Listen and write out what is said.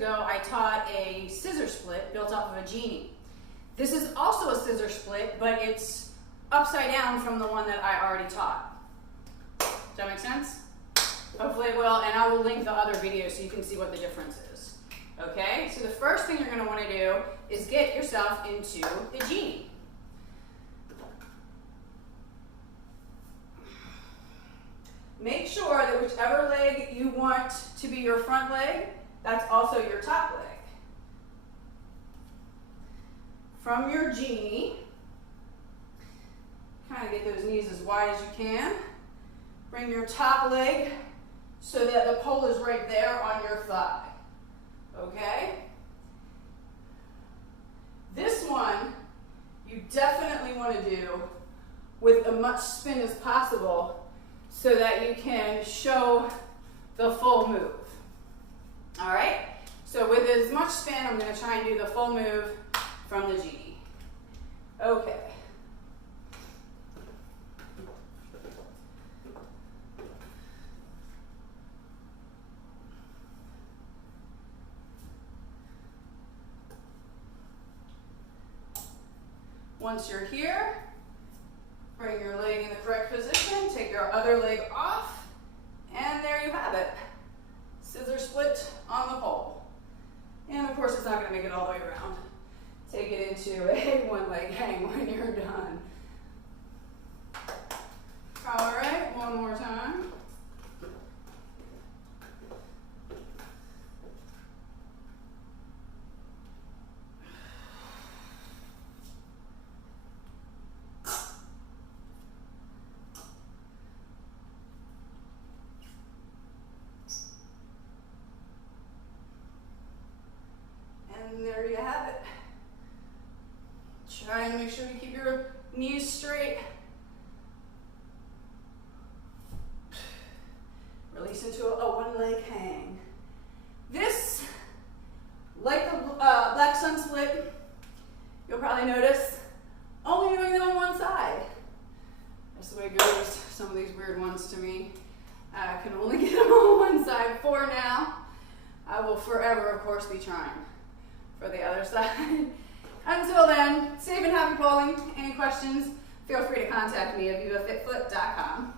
ago, I taught a scissor split built off of a genie. This is also a scissor split, but it's upside down from the one that I already taught. Does that make sense? Hopefully it will, and I will link the other videos so you can see what the difference is. Okay, so the first thing you're going to want to do is get yourself into the genie. Make sure that whichever leg you want to be your front leg, that's also your top leg. From your genie, kind of get those knees as wide as you can. Bring your top leg so that the pole is right there on your thigh. Okay? This one, you definitely want to do with as much spin as possible so that you can show the full move. All right? So with as much spin, I'm going to try and do the full move from the genie. Okay. Once you're here, bring your leg in the correct position, take your other leg off, and there you have it. Scissor split on the pole. And of course, it's not going to make it all the way around. Take it into a one leg hang when you're done. All right, one more time. And there you have it. Try and make sure you keep your knees straight. Release into a one-leg hang. This, like the black sun split, you'll probably notice, only doing them on one side. That's the way it goes. Some of these weird ones to me. I can only get them on one side for now. I will forever, of course, be trying for the other side. Until then, safe and happy bowling. Any questions, feel free to contact me at vivafitfoot.com.